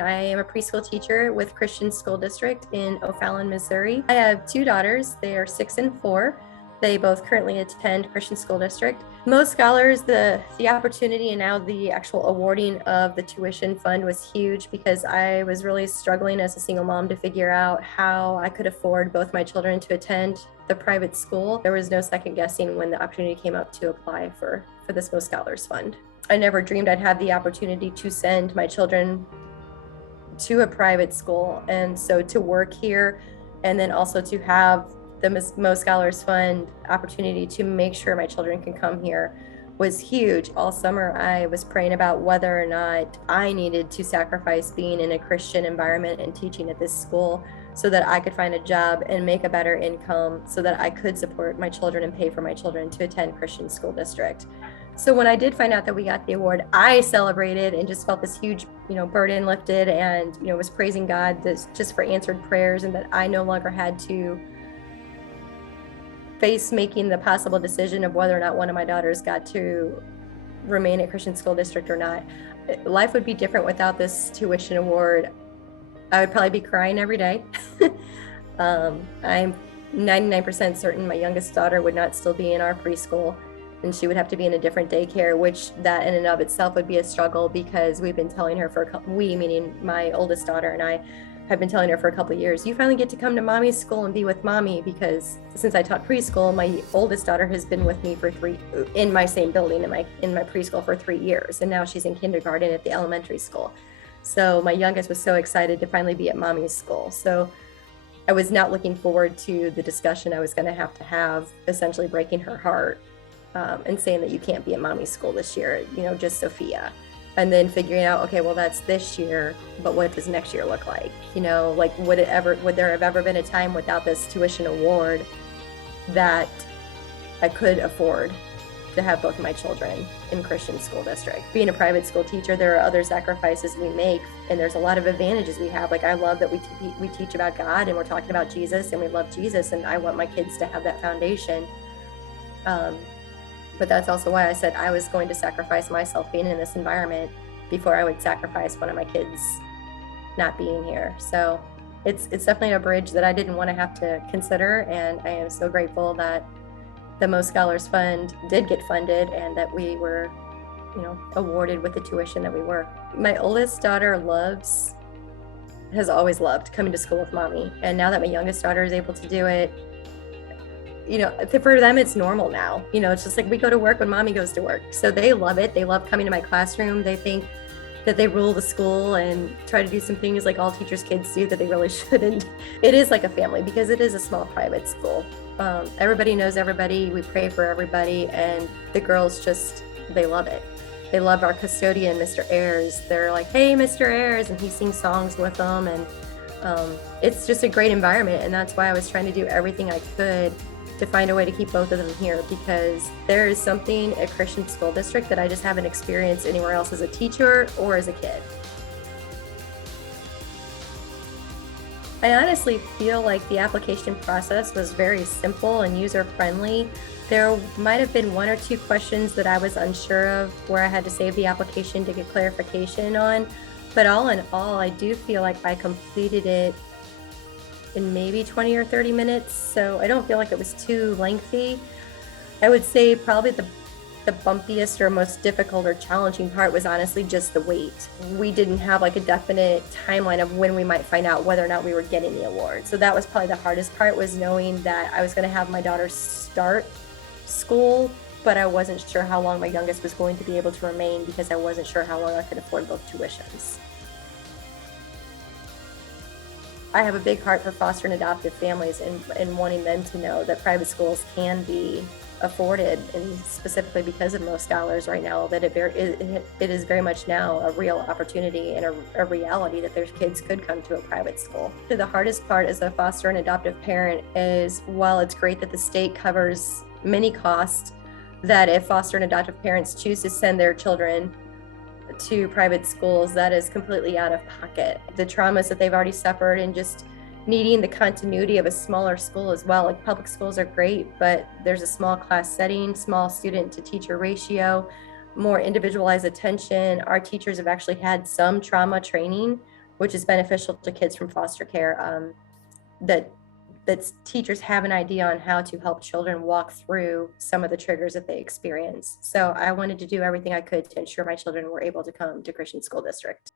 I am a preschool teacher with Christian School District in O'Fallon, Missouri. I have two daughters. They are 6 and 4. They both currently attend Christian School District. MOScholars, the opportunity and now the actual awarding of the tuition fund was huge because I was really struggling as a single mom to figure out how I could afford both my children to attend the private school. There was no second guessing when the opportunity came up to apply for this MOScholars fund. I never dreamed I'd have the opportunity to send my children to a private school, and so to work here and then also to have the MOScholars Fund opportunity to make sure my children can come here was huge. All summer I was praying about whether or not I needed to sacrifice being in a Christian environment and teaching at this school so that I could find a job and make a better income so that I could support my children and pay for my children to attend Christian School District. So when I did find out that we got the award, I celebrated and just felt this huge, burden lifted, and, was praising God just for answered prayers, and that I no longer had to face making the possible decision of whether or not one of my daughters got to remain at Christian School District or not. Life would be different without this tuition award. I would probably be crying every day. I'm 99% certain my youngest daughter would not still be in our preschool, and she would have to be in a different daycare, which that in and of itself would be a struggle, because we've been telling her for a couple, we meaning my oldest daughter and I have been telling her for a couple of years, you finally get to come to mommy's school and be with mommy, because since I taught preschool, my oldest daughter has been with me in my same building in my preschool for 3 years, and now she's in kindergarten at the elementary school. So my youngest was so excited to finally be at mommy's school. So I was not looking forward to the discussion I was going to have, essentially breaking her heart and saying that you can't be at mommy's school this year, just Sophia. And then figuring out, okay, well, that's this year, but what does next year look like? Would there have ever been a time without this tuition award that I could afford to have both of my children in Christian School District? Being a private school teacher, there are other sacrifices we make, and there's a lot of advantages we have. Like, I love that we teach about God, and we're talking about Jesus, and we love Jesus, and I want my kids to have that foundation. But that's also why I said I was going to sacrifice myself being in this environment before I would sacrifice one of my kids not being here. So it's definitely a bridge that I didn't want to have to consider, and I am so grateful that the MOScholars Fund did get funded and that we were, awarded with the tuition that we were. My oldest daughter has always loved coming to school with mommy, and now that my youngest daughter is able to do it, for them, it's normal now. It's just like we go to work when mommy goes to work. So they love it. They love coming to my classroom. They think that they rule the school and try to do some things like all teachers' kids do that they really shouldn't. It is like a family because it is a small private school. Everybody knows everybody. We pray for everybody. And the girls they love it. They love our custodian, Mr. Ayers. They're like, hey, Mr. Ayers. And he sings songs with them. And it's just a great environment. And that's why I was trying to do everything I could to find a way to keep both of them here, because there is something at Christian School District that I just haven't experienced anywhere else as a teacher or as a kid. I honestly feel like the application process was very simple and user-friendly. There might have been 1 or 2 questions that I was unsure of where I had to save the application to get clarification on, but all in all, I do feel like I completed it in maybe 20 or 30 minutes, so I don't feel like it was too lengthy. I would say probably the bumpiest or most difficult or challenging part was honestly just the wait. We didn't have like a definite timeline of when we might find out whether or not we were getting the award. So that was probably the hardest part, was knowing that I was going to have my daughter start school, but I wasn't sure how long my youngest was going to be able to remain, because I wasn't sure how long I could afford both tuitions. I have a big heart for foster and adoptive families and wanting them to know that private schools can be afforded, and specifically because of MOScholars right now, that it is very much now a real opportunity and a reality that their kids could come to a private school. The hardest part as a foster and adoptive parent is, while it's great that the state covers many costs, that if foster and adoptive parents choose to send their children to private schools, that is completely out of pocket. The traumas that they've already suffered, and just needing the continuity of a smaller school as well. Like, public schools are great, but there's a small class setting, small student to teacher ratio, more individualized attention. Our teachers have actually had some trauma training which is beneficial to kids from foster care. That teachers have an idea on how to help children walk through some of the triggers that they experience. So I wanted to do everything I could to ensure my children were able to come to Christian School District.